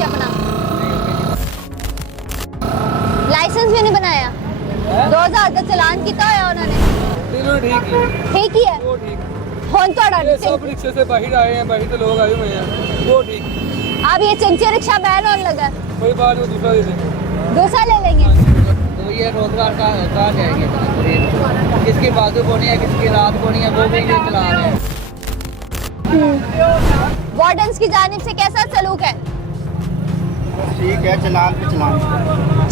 ਤੁਸੀਂ ਆਪਣਾ ਲਾਇਸੈਂਸ ਵੀ ਨਹੀਂ ਬਣਾਇਆ 2000 ਦਾ ਚਲਾਨ ਕੀਤਾ ਹੋਇਆ ਉਹਨਾਂ ਨੇ तीनों ठीक ही ठीक ही है वो ठीक ਹੁਣ ਤੁਹਾਡਾ ये सब रिक्शे से बाहर आए हैं बाहर से लोग आए हुए हैं वो ठीक अब ये चमचे रिक्शा बैन होने लगा है कोई बात नहीं दूसरा दे देंगे दूसरा ले लेंगे तो ये रोजगार का कहाँ जाएंगे किसकी बाजू कोनी है किसकी रात कोनी है वो भी नहीं चला रहे हैं वार्डन्स की जानिब से कैसा सलूक है ठीक है चलान पे चलान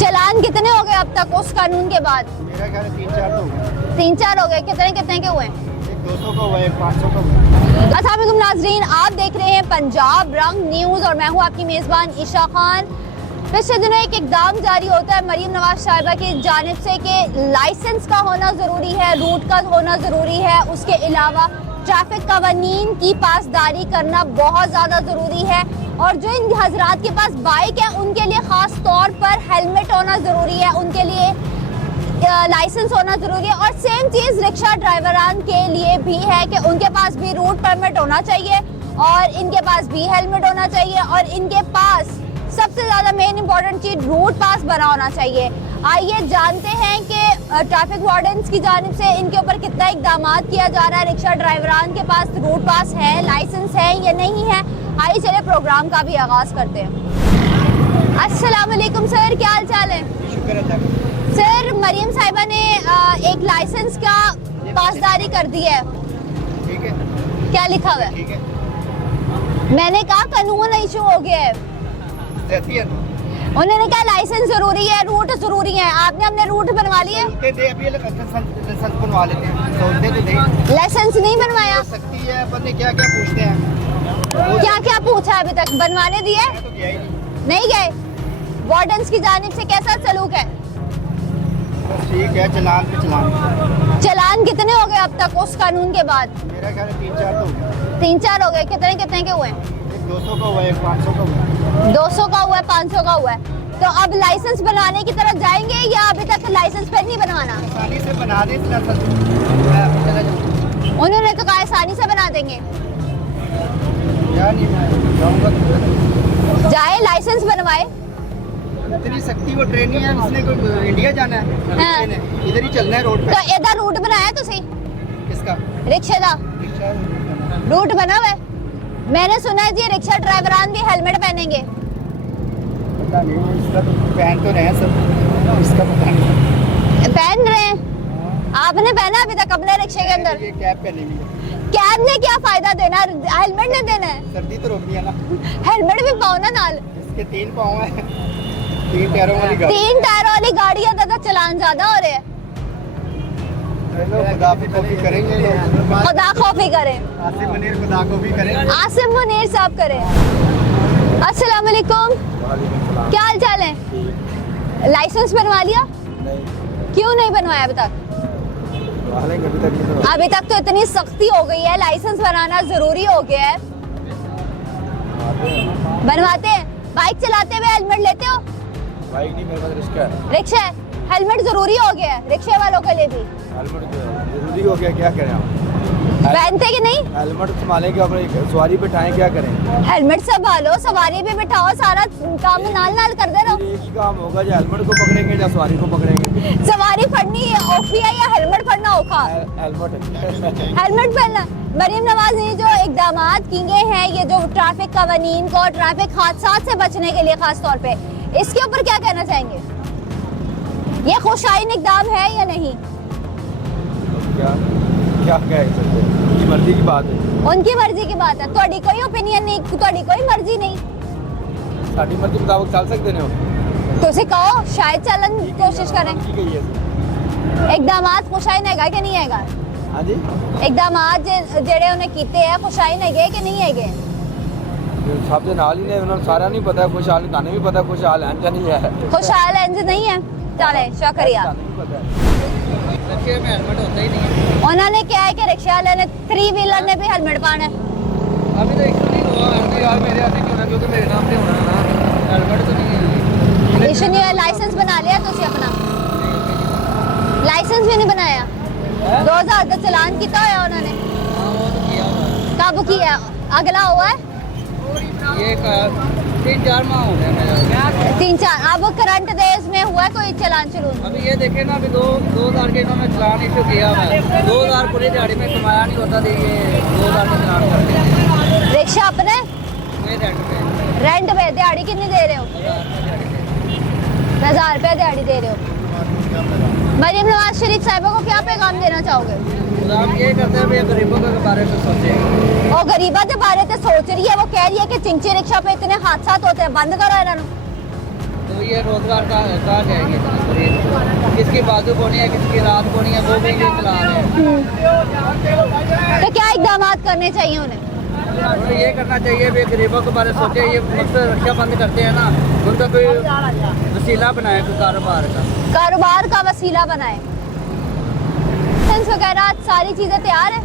चलान कितने हो गए अब तक उस कानून के बाद मेरा ख्याल है 3-4 तो हो गए 3-4 हो गए कितने कितने के हुए एक 200 का हुआ एक 500 का हुआ अस्सलाम वालेकुम नाजरीन आप देख रहे हैं पंजाब रंग न्यूज़ और मैं हूं आपकी मेज़बान ईशा खान। पिछले दिनों एक इकदाम जारी होता है मरीम नवाज साहिबा की जानिब से कि लाइसेंस का होना ज़रूरी है रूट का होना ज़रूरी है उसके अलावा ट्रैफिक कवानीन की पासदारी करना बहुत ज़्यादा ज़रूरी है और जो इन हजरात के पास बाइक है उनके लिए ख़ास तौर पर हेलमेट होना ज़रूरी है उनके लिए लाइसेंस होना ज़रूरी है और सेम चीज़ रिक्शा ड्राइवरान के लिए भी है कि उनके पास भी रूट परमिट होना चाहिए और इनके पास भी हेलमेट होना चाहिए और इनके पास सबसे ज़्यादा मेन इंपॉर्टेंट चीज़ रूट पास बना होना चाहिए। आइए जानते हैं कि ट्रैफिक वार्डन्स की जानिब से इनके ऊपर कितना इकदाम किया जा रहा है। रिक्शा ड्राइवरान के पास रूट पास है लाइसेंस है या नहीं है। आइए चले प्रोग्राम का भी आगाज़ करते हैं। अस्सलाम वालेकुम सर, क्या हाल चाल है? शुक्र है सर मरीम साहिबा ने एक लाइसेंस का पासदारी कर दी है, ठीक है क्या लिखा हुआ है? ठीक है मैंने कहा कानून इशू हो गया है, रहती है उन्होंने कहा लाइसेंस जरूरी है रूट जरूरी है। आपने अपने रूट बनवा लिए? दे अभी लाइसेंस बनवा लेते हैं सोचते तो नहीं लाइसेंस नहीं बनवाया? हो सकती है बंदे क्या क्या पूछते हैं क्या क्या पूछा है अभी तक? बनवाने दिए? तो गया ही नहीं नहीं गए। वार्डन्स की जानिब से कैसा सलूक है? बस ठीक है चलान पे चलान चलान कितने हो गए अब तक उस कानून के बाद? मेरा ख्याल है 3-4 तो हो गए 3-4 हो गए कितने कितने के हुए? एक 200 का हुआ एक 500 का हुआ 200 का हुआ है 500 का हुआ है। तो अब लाइसेंस बनवाने की तरफ जाएंगे या अभी तक लाइसेंस फिर नहीं बनवाना? आसानी से बना दे चला जाऊँ उन्होंने तो कहा आसानी से बना देंगे। क्या नहीं मैं जाऊँगा जाए लाइसेंस बनवाए। इतनी सख्ती वो ट्रेन नहीं है उसने कोई इंडिया जाना है हाँ। ट्रेन है इधर ही चलना है रोड पे तो इधर रूट बनाया तुसी किसका रिक्शे का रिक्शा रूट बना हुआ है? मैंने सुना है जी रिक्शा ड्राइवरान भी हेलमेट पहनेंगे। पता नहीं इसका तो पहन तो रहे हैं सब इसका पता नहीं पहन रहे हैं? आपने पहना अभी तक अपने रिक्शे के अंदर? ये कैप पहनी हुई है कैब ने क्या फायदा देना, हेलमेट ने देना है? सर्दी तो रोकनी है ना हेलमेट भी पाओ ना नाल। इसके 3 पाँव हैं 3 टायरों वाली गाड़ी 3 टायर वाली गाड़ियां का तो चलान ज्यादा हो रहे हैं। खुदा भी कॉपी करेंगे लोग खुदा खौफी करें, आसिफ मुनीर खुदा को भी करें आसिफ मुनीर साहब करें। अस्सलाम वालेकुम, क्या हाल चाल है? लाइसेंस बनवा लिया? क्यों नहीं बनवाया अभी तक? अभी तक तो इतनी सख्ती हो गई है, लाइसेंस बनाना जरूरी हो गया है। बनवाते हैं? बाइक चलाते हुए हेलमेट लेते हो? बाइक नहीं मेरे पास रिक्शा है रिक्शा है, हेलमेट जरूरी हो गया है रिक्शे वालों के लिए भी। हेलमेट जरूरी हो गया क्या करें हम पहनते कि नहीं? हेलमेट संभालें क्या अपने सवारी बिठाएं क्या करें हेलमेट संभालो, सवारी भी बिठाओ, सारा काम नाल नाल कर दे रहो। एक ही काम होगा जो हेलमेट को पकड़ेंगे या सवारी को पकड़ेंगे सवारी फड़नी औखी है या हेलमेट फड़ना औखा? हेलमेट हेलमेट पहनना। मरीम नवाज ने जो इकदाम किए हैं ये जो ट्रैफिक कवानीन को ट्रैफिक हादसा से बचने के लिए खास तौर पे, इसके ऊपर क्या कहना चाहेंगे? ये खुशाइन इकदाम है या नहीं? क्या क्या कह सकते हैं उनकी मर्जी की बात है उनकी मर्जी की बात है, तुम्हारी कोई ओपिनियन नहीं, तुम्हारी कोई मर्जी नहीं। साड़ी मर्जी मुताबिक चल सकते हैं तुसी कहो शायद चलन की कोशिश करें। ठीक है ये इकदामात खुशाइन है कि नहीं है? हाँ जी इकदामात जेड़े उन्हें कीते हैं खुशाइन है कि नहीं है? सब दे नाल ही ने उन्होंने सारा नहीं पता खुशहाल ताने भी पता खुशहाल है या नहीं है खुशहाल इंज नहीं है। चले शुक्रिया। रिक्शे में हेलमेट होता ही नहीं है उन्होंने क्या है कि रिक्शा वाले ने 3 व्हीलर ने भी हेलमेट पाना है। अभी तो इशू नहीं हुआ है यार मेरे हाथ में क्योंकि मेरे नाम पे होना है ना हेलमेट तो नहीं है इशू नहीं है। लाइसेंस बना लिया तुसी अपना? लाइसेंस भी नहीं बनाया? 2000 का चलान किया होया उन्होंने? हाँ वो तो किया हुआ है कब किया? अगला हुआ है? ये 3-4 माह हो गए मेरा। 3-4 अब करंट डेज में हुआ है कोई चलान चलून? अभी ये देखे ना, अभी 2000 के इन्होंने चलान इशू किया हुआ है। 2000 पूरी दिहाड़ी में कमाया नहीं होता तो ये 2000 का चलान करते हैं। रिक्शा अपने ये रेंट रेंट पे दिहाड़ी कितनी दे रहे हो? पे 1000 रुपए दिहाड़ी दे रहे हो। मरीम नवाज शरीफ साहिबा को क्या पैगाम देना चाहोगे? हम ये करते हैं भैया, गरीबों के बारे में सोचें। और गरीबा के बारे में सोच रही है, वो कह रही है कि चिंची रिक्शा पे इतने हादसा होते हैं, बंद करो इन्होंने। तो ये रोजगार का कहाँ जाएंगे इतने गरीब? किसकी बाजू कोनी है, किसकी रात कोनी है, वो भी नहीं चला रहे हैं। तो क्या इकदाम करने चाहिए उन्हें? तो ये करना चाहिए भैया, गरीबों के बारे में सोचे। ये मकसद रक्षा बंद करते हैं ना, उनका कोई वसीला बनाए, कोई कारोबार का वसीला बनाए। लाइसेंस वगैरह सारी चीजें तैयार है?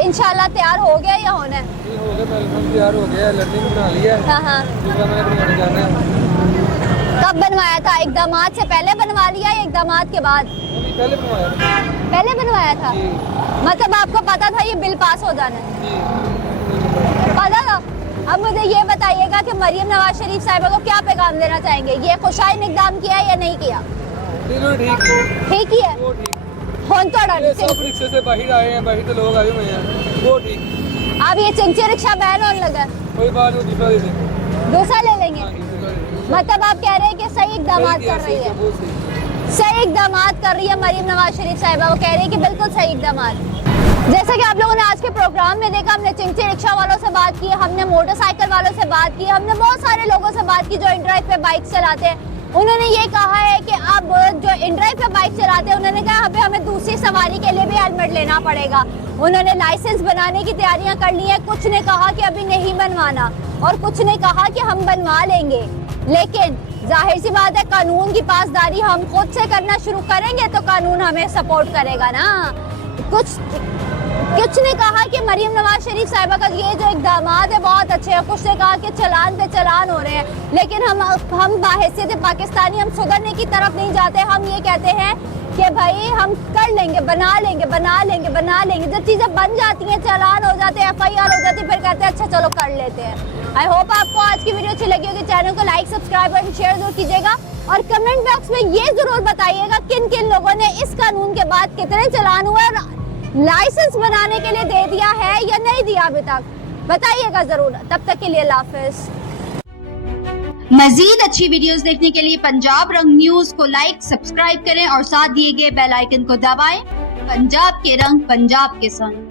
इंशाल्लाह तैयार हो गया या होना है? हो गया, लाइसेंस तैयार हो गया, लर्निंग बना लिया है। हाँ हाँ। दूसरा मैंने बनवाने जाना है। कब बनवाया था? इकदामात से पहले बनवा लिया या इकदामात के बाद? अभी पहले बनवाया था। पहले बनवाया था। जी। मतलब आपको पता था ये बिल पास हो जाना है? जी। पता था। अब मुझे ये बताइएगा कि मरीम नवाज शरीफ साहिबा को क्या पैगाम देना चाहेंगे? ये खुशाइन इकदाम किया या नहीं किया? ठीक है। ठीक ही है। वो ठीक। फोन तो ये सब रिक्शे से बाहर आए हैं, बाहर तो लोग आए हुए हैं, वो ठीक। अब ये चिंची रिक्शा बैन होने लगा, कोई बात नहीं, दूसरा दे देंगे। दूसरा ले लेंगे। हाँ, दूसरा दे देंगे। मतलब आप कह रहे हैं कि सही इकदाम कर रही है? बहुत सही। सही इकदाम कर रही है मरीम नवाज शरीफ साहिबा, वो कह रही है कि बिल्कुल सही इकदाम। जैसा कि आप लोगों ने आज के प्रोग्राम में देखा, हमने चिंची रिक्शा वालों से बात की, हमने मोटरसाइकिल वालों से बात की, हमने बहुत सारे लोगों से बात की जो इंड्राइव पे बाइक चलाते हैं। उन्होंने ये कहा है कि अब जो इंड्राइव पे बाइक चलाते हैं, उन्होंने कहा अभी हमें दूसरी सवारी के लिए भी हेलमेट लेना पड़ेगा। उन्होंने लाइसेंस बनाने की तैयारियां कर ली है। कुछ ने कहा कि अभी नहीं बनवाना और कुछ ने कहा कि हम बनवा लेंगे। लेकिन जाहिर सी बात है, कानून की पासदारी हम खुद से करना शुरू करेंगे तो कानून हमें सपोर्ट करेगा ना। कुछ ने कहा कि मरीम नवाज शरीफ साहिबा का ये जो इकदाम है बहुत अच्छे हैं। कुछ ने कहा कि चलान पे चलान हो रहे हैं, लेकिन हम बाहैसियत पाकिस्तानी हम सुधरने की तरफ नहीं जाते। हम ये कहते हैं कि भाई हम कर लेंगे, बना लेंगे, बना लेंगे, बना लेंगे। जब चीजें बन जाती हैं, चालान हो जाते हैं, FIR हो जाती है, फिर कहते हैं अच्छा चलो कर लेते हैं। आई होप आपको आज की वीडियो अच्छी लगी होगी। चैनल को लाइक, सब्सक्राइब और शेयर जरूर कीजिएगा और कमेंट बॉक्स में ये जरूर बताइएगा किन किन लोगों ने इस कानून के बाद कितने चलान हुए और लाइसेंस बनाने के लिए दे दिया है या नहीं दिया अभी तक, बताइएगा जरूर। तब तक के लिए अल्लाह हाफिज। मजीद अच्छी वीडियोस देखने के लिए पंजाब रंग न्यूज को लाइक, सब्सक्राइब करें और साथ दिए गए बेल आइकन को दबाएं। पंजाब के रंग, पंजाब के संग।